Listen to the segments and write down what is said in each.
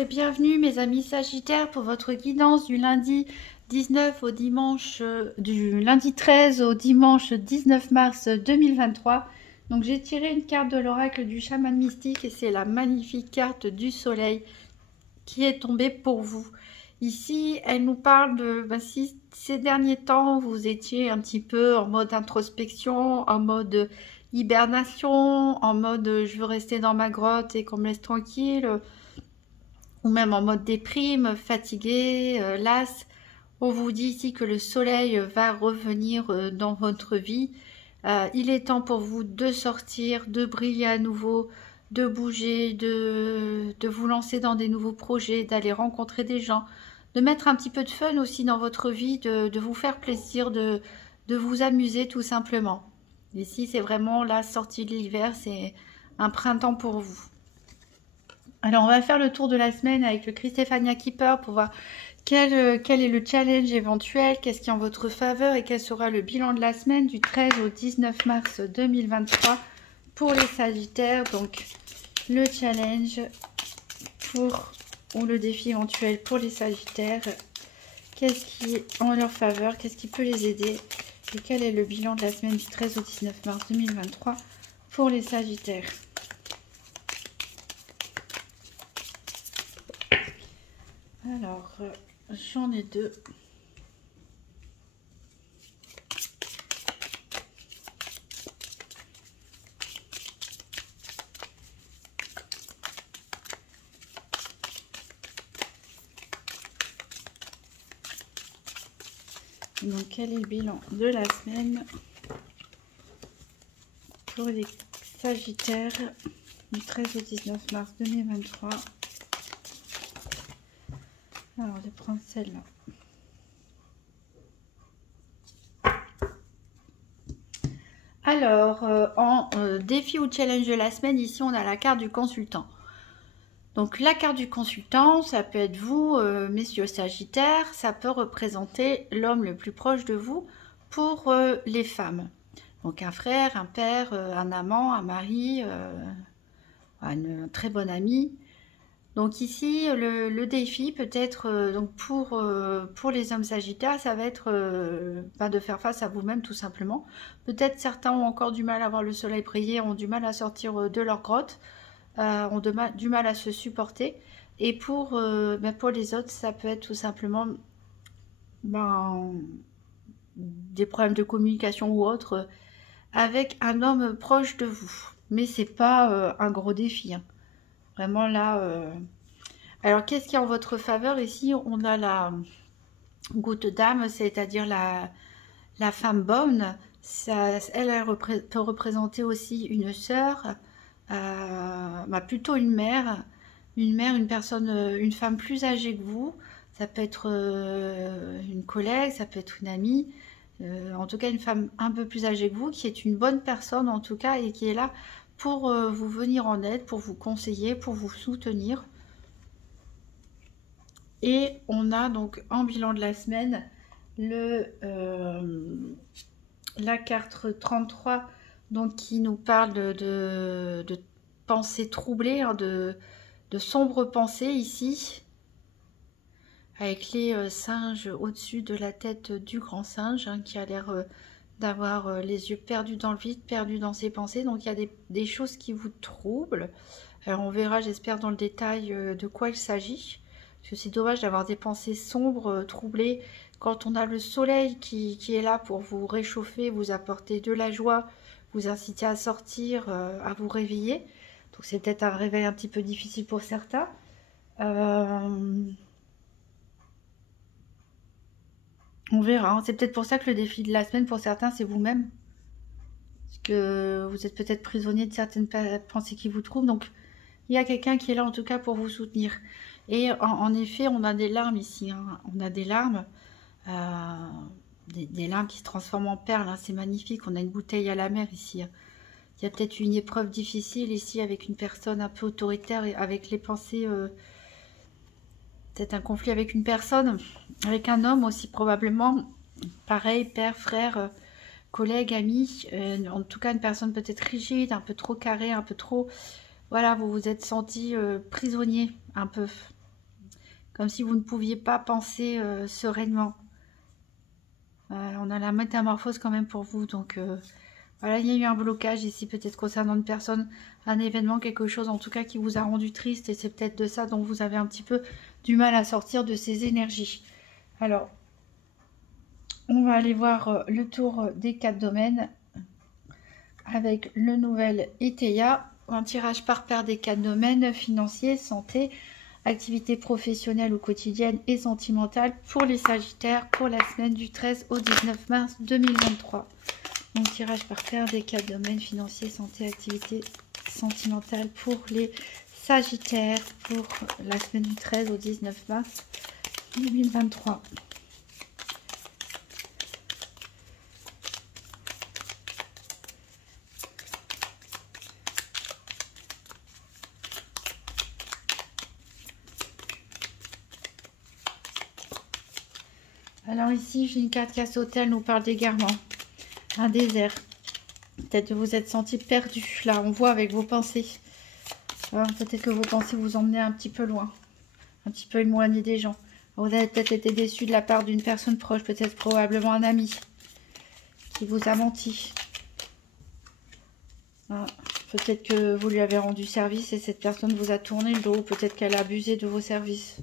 et bienvenue mes amis Sagittaires pour votre guidance du lundi 19 au dimanche du lundi 13 au dimanche 19 mars 2023. Donc j'ai tiré une carte de l'oracle du chaman mystique et c'est la magnifique carte du soleil qui est tombée pour vous. Ici, elle nous parle de si ces derniers temps vous étiez un petit peu en mode introspection, en mode hibernation, en mode je veux rester dans ma grotte et qu'on me laisse tranquille, ou même en mode déprime, fatigué, las. On vous dit ici que le soleil va revenir dans votre vie. Il est temps pour vous de sortir, de briller à nouveau, de bouger, de vous lancer dans des nouveaux projets, d'aller rencontrer des gens, de mettre un petit peu de fun aussi dans votre vie, de vous faire plaisir, de vous amuser tout simplement. Ici, c'est vraiment la sortie de l'hiver, c'est un printemps pour vous. Alors, on va faire le tour de la semaine avec le Christéphania Keeper pour voir quel est le challenge éventuel, qu'est-ce qui est en votre faveur et quel sera le bilan de la semaine du 13 au 19 mars 2023 pour les Sagittaires. Donc, le challenge ou le défi éventuel pour les Sagittaires. Qu'est-ce qui est en leur faveur, qu'est-ce qui peut les aider et quel est le bilan de la semaine du 13 au 19 mars 2023 pour les Sagittaires. Alors, j'en ai deux. Donc, quel est le bilan de la semaine pour les Sagittaires du 13 au 19 mars 2023? Alors, je vais prendre celle-là. Alors, en défi ou challenge de la semaine, ici, on a la carte du consultant. Donc, la carte du consultant, ça peut être vous, messieurs Sagittaires, ça peut représenter l'homme le plus proche de vous pour les femmes. Donc, un frère, un père, un amant, un mari, un très bon ami. Donc ici, le défi peut-être donc pour les hommes Sagittaires, ça va être de faire face à vous-même tout simplement. Peut-être certains ont encore du mal à voir le soleil briller, ont du mal à sortir de leur grotte, ont du mal à se supporter. Et pour les autres, ça peut être tout simplement des problèmes de communication ou autre avec un homme proche de vous. Mais c'est pas un gros défi, hein. Vraiment là... Alors, qu'est-ce qui est en votre faveur? Ici, on a la goutte d'âme, c'est-à-dire la femme bonne. Elle peut représenter aussi une sœur, plutôt une mère, une personne, une femme plus âgée que vous. Ça peut être une collègue, ça peut être une amie. En tout cas, une femme un peu plus âgée que vous, qui est une bonne personne en tout cas, et qui est là pour vous venir en aide, pour vous conseiller, pour vous soutenir. Et on a donc en bilan de la semaine la carte 33 donc, qui nous parle de pensées troublées, hein, de sombres pensées ici, avec les singes au-dessus de la tête du grand singe, hein, qui a l'air d'avoir les yeux perdus dans le vide, perdus dans ses pensées. Donc il y a des choses qui vous troublent. Alors on verra, j'espère, dans le détail de quoi il s'agit. Parce que c'est dommage d'avoir des pensées sombres, troublées, quand on a le soleil qui est là pour vous réchauffer, vous apporter de la joie, vous inciter à sortir, à vous réveiller. Donc c'est peut-être un réveil un petit peu difficile pour certains. On verra, hein. C'est peut-être pour ça que le défi de la semaine, pour certains, c'est vous-même. Parce que vous êtes peut-être prisonnier de certaines pensées qui vous troublent. Donc il y a quelqu'un qui est là en tout cas pour vous soutenir. Et en effet, on a des larmes ici, hein. On a des larmes, des larmes qui se transforment en perles, hein. C'est magnifique. On a une bouteille à la mer ici, hein. Il y a peut-être une épreuve difficile ici avec une personne un peu autoritaire et avec les pensées, peut-être un conflit avec une personne, avec un homme aussi probablement. Pareil, père, frère, collègue, ami, en tout cas une personne peut-être rigide, un peu trop carrée, un peu trop... Voilà, vous vous êtes senti prisonnier un peu. comme si vous ne pouviez pas penser sereinement. On a la métamorphose quand même pour vous, donc voilà, il y a eu un blocage ici, peut-être concernant une personne, un événement, quelque chose en tout cas qui vous a rendu triste, et c'est peut-être de ça dont vous avez un petit peu du mal à sortir de ces énergies. Alors, on va aller voir le tour des 4 domaines avec le nouvel ETEA, un tirage par paire des 4 domaines, financier, santé, activité professionnelle ou quotidienne et sentimentale pour les Sagittaires pour la semaine du 13 au 19 mars 2023. Donc tirage par paire des 4 domaines, financiers, santé, activité sentimentale pour les Sagittaires pour la semaine du 13 au 19 mars 2023. Alors ici, j'ai une carte casse-hôtel, nous parle d'égarement, un désert. Peut-être que vous êtes senti perdu. Là, on voit avec vos pensées. Peut-être que vos pensées vous emmenaient un petit peu loin, un petit peu éloigné des gens. Vous avez peut-être été déçu de la part d'une personne proche, peut-être probablement un ami qui vous a menti. Peut-être que vous lui avez rendu service et cette personne vous a tourné le dos. Peut-être qu'elle a abusé de vos services.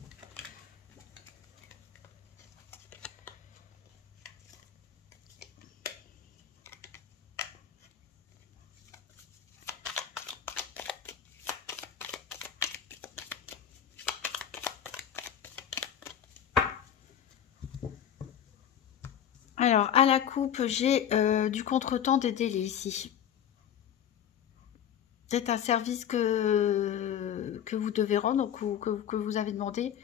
Alors, à la coupe, j'ai du contretemps, des délais ici. Peut-être un service que vous devez rendre, ou que vous avez demandé,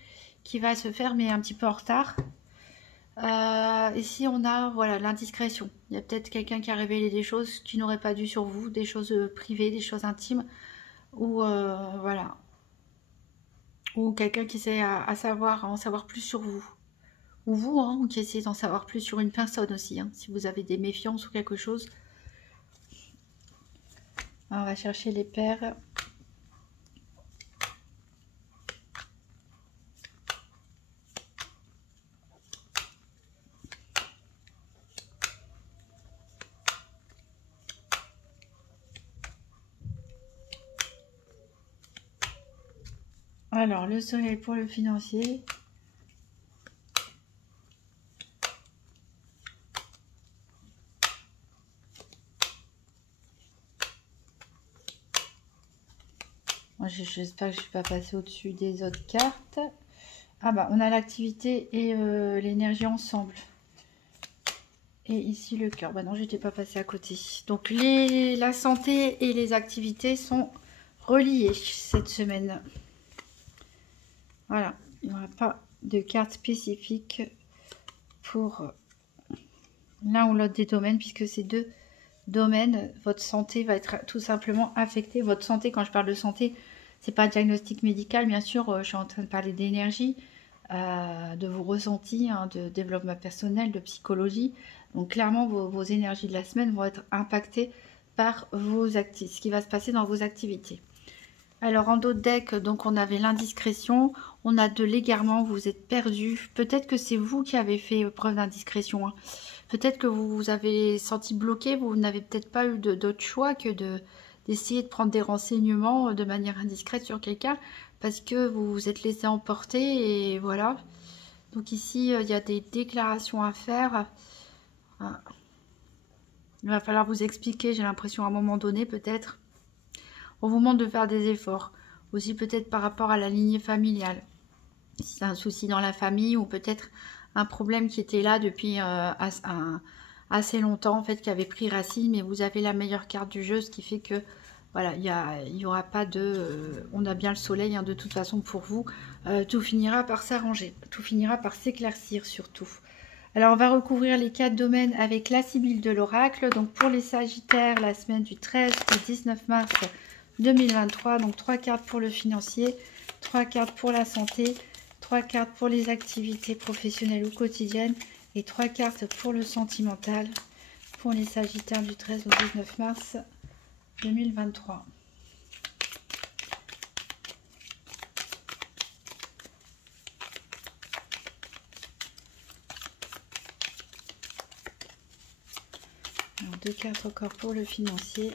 qui va se faire, mais un petit peu en retard. Ici, on a voilà l'indiscrétion. Il y a peut-être quelqu'un qui a révélé des choses qui n'aurait pas dû sur vous, des choses privées, des choses intimes, ou voilà. Ou quelqu'un qui essaie en savoir plus sur vous. Ou vous, hein, qui essayez d'en savoir plus sur une personne aussi, hein, si vous avez des méfiances ou quelque chose. On va chercher les paires. Alors, le soleil pour le financier. J'espère que je ne suis pas passée au-dessus des autres cartes. Ah bah, on a l'activité et l'énergie ensemble. Et ici le cœur. Bah non, j'étais pas passée à côté. Donc la santé et les activités sont reliées cette semaine. Voilà, il n'y aura pas de carte spécifique pour l'un ou l'autre des domaines, puisque ces deux domaines, votre santé va être tout simplement affectée. Votre santé, quand je parle de santé, c'est pas un diagnostic médical, bien sûr, je suis en train de parler d'énergie, de vos ressentis, hein, de développement personnel, de psychologie. Donc clairement, vos énergies de la semaine vont être impactées par ce qui va se passer dans vos activités. Alors en d'autres decks, donc on avait l'indiscrétion, on a de l'égarement, vous êtes perdu. Peut-être que c'est vous qui avez fait preuve d'indiscrétion, hein. Peut-être que vous vous avez senti bloqué, vous n'avez peut-être pas eu d'autre choix que d'essayer de prendre des renseignements de manière indiscrète sur quelqu'un, parce que vous vous êtes laissé emporter, et voilà. Donc ici, il y a des déclarations à faire. Il va falloir vous expliquer, j'ai l'impression, à un moment donné, peut-être. On vous demande de faire des efforts. Aussi peut-être par rapport à la lignée familiale. Si c'est un souci dans la famille, ou peut-être un problème qui était là depuis assez longtemps, en fait, qui avait pris racine, mais vous avez la meilleure carte du jeu, ce qui fait que voilà, il n'y aura pas de... on a bien le soleil, hein, de toute façon pour vous. Tout finira par s'arranger, tout finira par s'éclaircir surtout. Alors on va recouvrir les 4 domaines avec la Sibylle de l'oracle. Donc pour les Sagittaires, la semaine du 13 au 19 mars 2023, donc 3 cartes pour le financier, 3 cartes pour la santé, 3 cartes pour les activités professionnelles ou quotidiennes et 3 cartes pour le sentimental pour les Sagittaires du 13 au 19 mars 2023. 2 cartes encore pour le financier.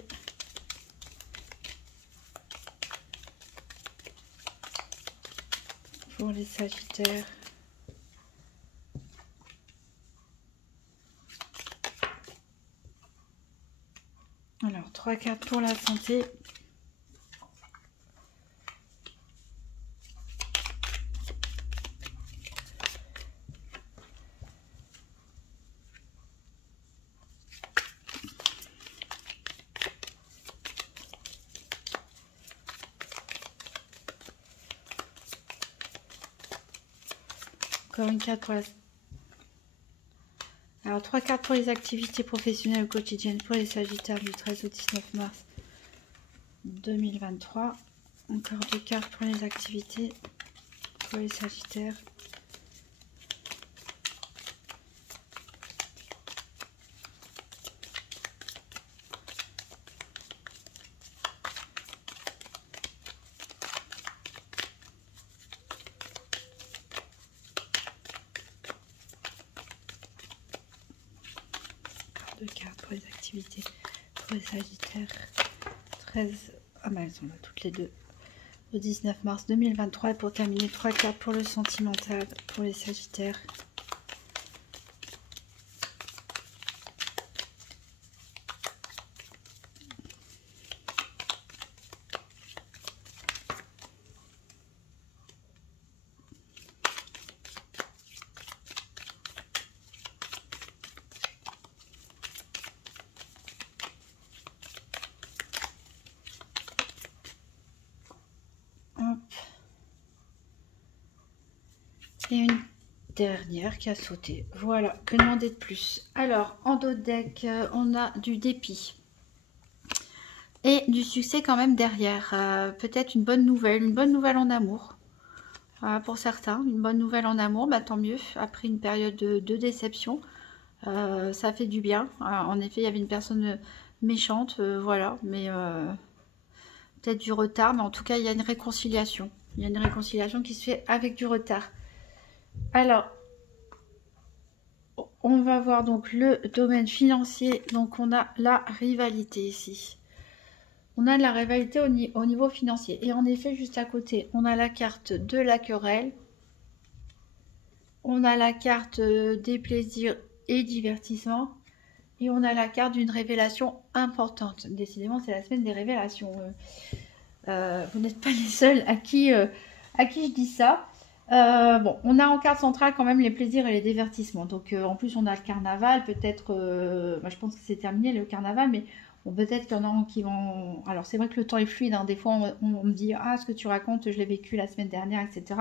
Pour les Sagittaires. Alors, 3 cartes pour la santé. Encore une carte pour la... Alors, 3 cartes pour les activités professionnelles ou quotidiennes pour les Sagittaires du 13 au 19 mars 2023. Encore 2 cartes pour les activités pour les Sagittaires. De cartes pour les activités pour les Sagittaires 13, ah ben elles sont là toutes les deux, au 19 mars 2023. Et pour terminer, 3 cartes pour le sentimental pour les Sagittaires. Et une dernière qui a sauté. Voilà, que demander de plus? Alors, en dos de deck, on a du dépit. Et du succès quand même derrière. Peut-être une bonne nouvelle en amour. Pour certains, une bonne nouvelle en amour, bah, tant mieux. Après une période de déception, ça fait du bien. En effet, il y avait une personne méchante, voilà. Mais peut-être du retard, mais en tout cas, il y a une réconciliation. Il y a une réconciliation qui se fait avec du retard. Alors, on va voir donc le domaine financier. Donc, on a la rivalité ici. On a de la rivalité au niveau financier. Et en effet, juste à côté, on a la carte de la querelle. On a la carte des plaisirs et divertissements. Et on a la carte d'une révélation importante. Décidément, c'est la semaine des révélations. Vous n'êtes pas les seuls à qui je dis ça. Bon, on a en carte centrale quand même les plaisirs et les divertissements. Donc en plus on a le carnaval, peut-être, je pense que c'est terminé le carnaval, mais bon, peut-être qu'il y en a qui vont... Alors c'est vrai que le temps est fluide, hein. Des fois on me dit, ah ce que tu racontes, je l'ai vécu la semaine dernière, etc.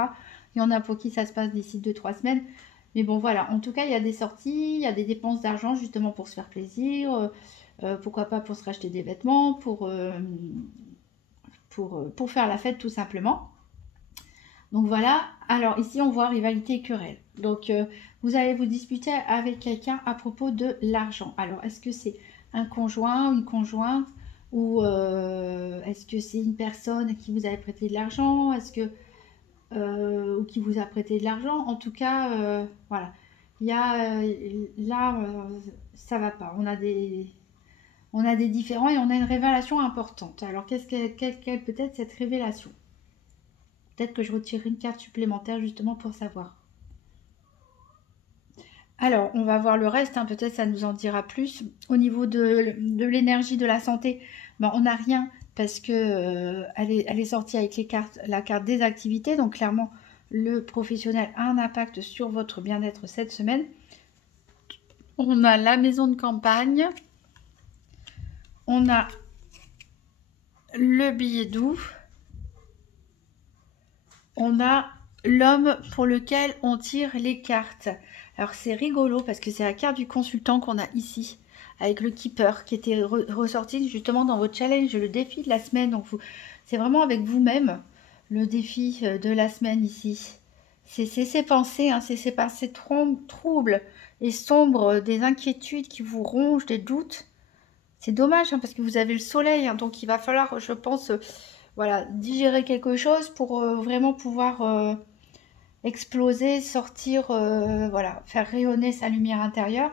Il y en a pour qui ça se passe d'ici 2-3 semaines. Mais bon voilà, en tout cas il y a des sorties, il y a des dépenses d'argent justement pour se faire plaisir, pourquoi pas pour se racheter des vêtements, pour faire la fête tout simplement. Donc voilà, alors ici on voit rivalité et querelle. Donc vous allez vous disputer avec quelqu'un à propos de l'argent. Alors est-ce que c'est un conjoint ou une conjointe, ou est-ce que c'est une personne qui vous a prêté de l'argent, est-ce que ou qui vous a prêté de l'argent? En tout cas, voilà, il y a là ça va pas. On a des différends et on a une révélation importante. Alors quelle peut être cette révélation? Peut-être que je retirerai une carte supplémentaire justement pour savoir. Alors, on va voir le reste, hein, peut-être ça nous en dira plus. Au niveau de l'énergie, de la santé, ben, on n'a rien parce que elle est sortie avec la carte des activités. Donc clairement, le professionnel a un impact sur votre bien-être cette semaine. On a la maison de campagne. On a le billet doux. On a l'homme pour lequel on tire les cartes. Alors c'est rigolo parce que c'est la carte du consultant qu'on a ici, avec le keeper qui était ressorti justement dans votre challenge, le défi de la semaine. Donc c'est vraiment avec vous-même le défi de la semaine ici. C'est ces pensées, hein, c'est ces pensées troubles et sombres, des inquiétudes qui vous rongent, des doutes. C'est dommage hein, parce que vous avez le soleil, hein, donc il va falloir, je pense... voilà, digérer quelque chose pour vraiment pouvoir exploser, sortir, voilà, faire rayonner sa lumière intérieure.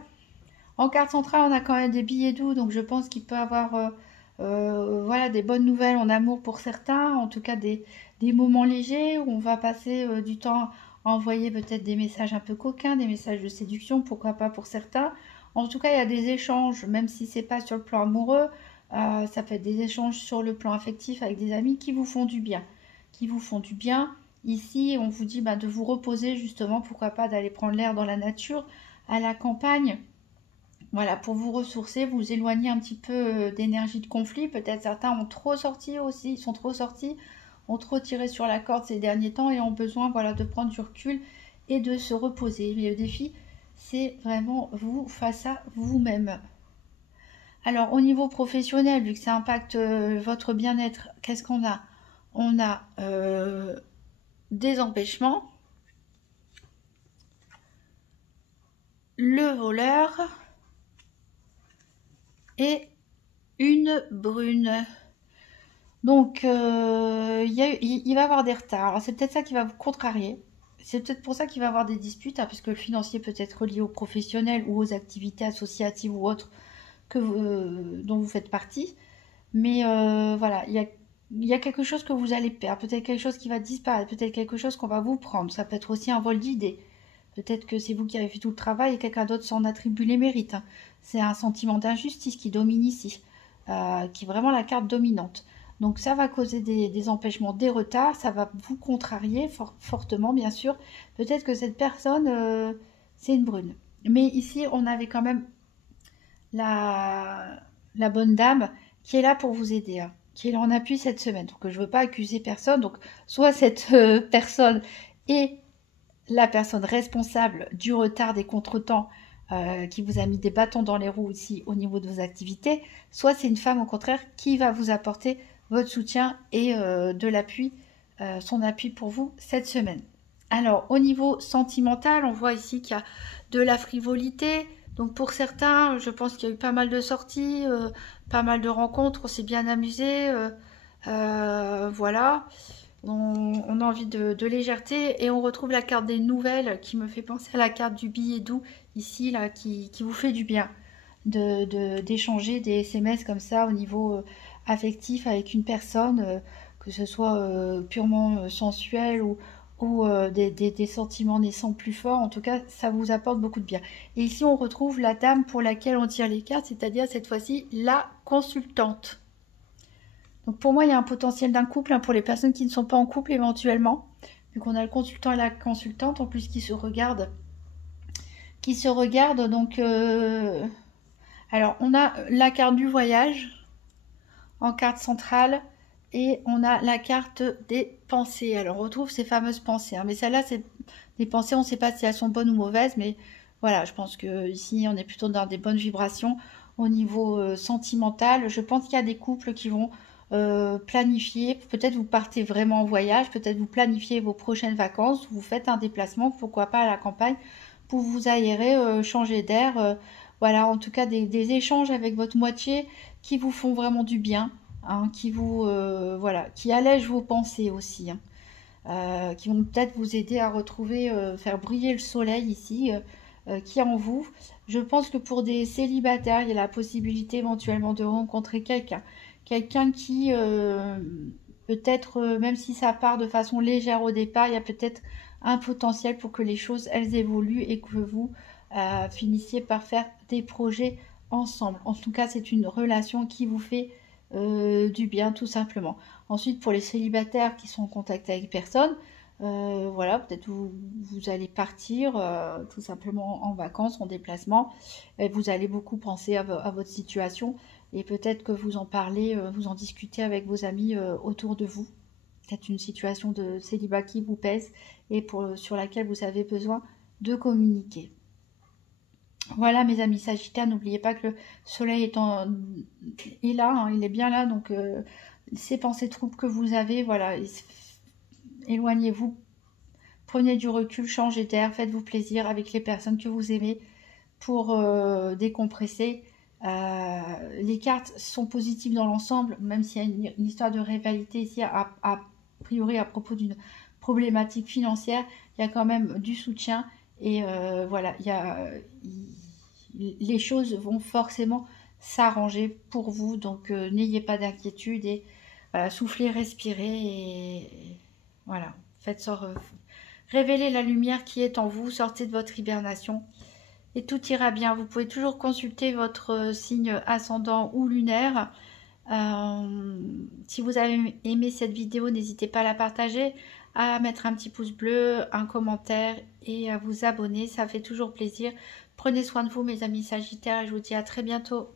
En carte centrale, on a quand même des billets doux, donc je pense qu'il peut avoir voilà, des bonnes nouvelles en amour pour certains, en tout cas des moments légers où on va passer du temps à envoyer peut-être des messages un peu coquins, des messages de séduction, pourquoi pas pour certains. En tout cas, il y a des échanges, même si c'est pas sur le plan amoureux, ça peut être des échanges sur le plan affectif avec des amis qui vous font du bien, qui vous font du bien. Ici, on vous dit bah, de vous reposer justement, pourquoi pas d'aller prendre l'air dans la nature, à la campagne. Voilà, pour vous ressourcer, vous éloigner un petit peu d'énergie de conflit. Peut-être certains ont trop sorti aussi, sont trop sortis, ont trop tiré sur la corde ces derniers temps et ont besoin voilà, de prendre du recul et de se reposer. Mais le défi, c'est vraiment vous face à vous-même. Alors, au niveau professionnel, vu que ça impacte votre bien-être, qu'est-ce qu'on a? On a des empêchements, le voleur et une brune. Donc, il va y avoir des retards. Alors, c'est peut-être ça qui va vous contrarier. C'est peut-être pour ça qu'il va y avoir des disputes, hein, parce que le financier peut être lié aux professionnels ou aux activités associatives ou autres dont vous faites partie. Mais voilà, il y a quelque chose que vous allez perdre, peut-être quelque chose qui va disparaître, peut-être quelque chose qu'on va vous prendre. Ça peut être aussi un vol d'idées. Peut-être que c'est vous qui avez fait tout le travail et quelqu'un d'autre s'en attribue les mérites, hein. C'est un sentiment d'injustice qui domine ici, qui est vraiment la carte dominante. Donc ça va causer des empêchements, des retards, ça va vous contrarier fortement, bien sûr. Peut-être que cette personne, c'est une brune. Mais ici, on avait quand même la, la bonne dame qui est là pour vous aider, hein, qui est là en appui cette semaine. Donc je ne veux pas accuser personne. Donc soit cette personne est la personne responsable du retard des contretemps qui vous a mis des bâtons dans les roues ici au niveau de vos activités, soit c'est une femme au contraire qui va vous apporter votre soutien et de l'appui, son appui pour vous cette semaine. Alors au niveau sentimental, on voit ici qu'il y a de la frivolité. Donc pour certains, je pense qu'il y a eu pas mal de sorties, pas mal de rencontres, on s'est bien amusé. Voilà. On a envie de légèreté et on retrouve la carte des nouvelles qui me fait penser à la carte du billet doux ici là qui vous fait du bien d'échanger des SMS comme ça au niveau affectif avec une personne, que ce soit purement sensuel ou des sentiments naissants plus forts. En tout cas, ça vous apporte beaucoup de bien. Et ici, on retrouve la dame pour laquelle on tire les cartes, c'est-à-dire cette fois-ci la consultante. Donc pour moi, il y a un potentiel d'un couple, hein, pour les personnes qui ne sont pas en couple éventuellement, vu qu'on a le consultant et la consultante, en plus qui se regardent. Qui se regardent, donc... Alors, on a la carte du voyage en carte centrale et on a la carte des pensées. Alors, on retrouve ces fameuses pensées, hein, mais celles-là, c'est des pensées, on ne sait pas si elles sont bonnes ou mauvaises, mais voilà, je pense que ici, on est plutôt dans des bonnes vibrations au niveau sentimental. Je pense qu'il y a des couples qui vont planifier, peut-être vous partez vraiment en voyage, peut-être vous planifiez vos prochaines vacances, vous faites un déplacement, pourquoi pas à la campagne, pour vous aérer, changer d'air. Voilà, en tout cas des échanges avec votre moitié qui vous font vraiment du bien, hein, qui vous voilà, qui allègent vos pensées aussi, hein, qui vont peut-être vous aider à retrouver, faire briller le soleil ici, qui est en vous. Je pense que pour des célibataires, il y a la possibilité éventuellement de rencontrer quelqu'un. Quelqu'un qui, peut-être, même si ça part de façon légère au départ, il y a peut-être un potentiel pour que les choses, elles évoluent et que vous finissiez par faire des projets ensemble. En tout cas, c'est une relation qui vous fait du bien, tout simplement. Ensuite, pour les célibataires qui sont en contact avec personne, voilà, peut-être vous allez partir tout simplement en vacances, en déplacement, et vous allez beaucoup penser à votre situation et peut-être que vous en parlez, vous en discutez avec vos amis autour de vous. Peut-être une situation de célibat qui vous pèse et sur laquelle vous avez besoin de communiquer. Voilà mes amis Sagittaires, n'oubliez pas que le soleil est là, hein, il est bien là, donc ces pensées troubles que vous avez, voilà, éloignez-vous, prenez du recul, changez d'air, faites-vous plaisir avec les personnes que vous aimez pour décompresser. Les cartes sont positives dans l'ensemble, même s'il y a une histoire de rivalité ici, a priori à propos d'une problématique financière, il y a quand même du soutien et voilà, il les choses vont forcément s'arranger pour vous. Donc, n'ayez pas d'inquiétude et voilà, soufflez, respirez et voilà, faites sortir, révélez la lumière qui est en vous, sortez de votre hibernation et tout ira bien. Vous pouvez toujours consulter votre signe ascendant ou lunaire. Si vous avez aimé cette vidéo, n'hésitez pas à la partager, à mettre un petit pouce bleu, un commentaire et à vous abonner. Ça fait toujours plaisir. Prenez soin de vous, mes amis Sagittaires, et je vous dis à très bientôt.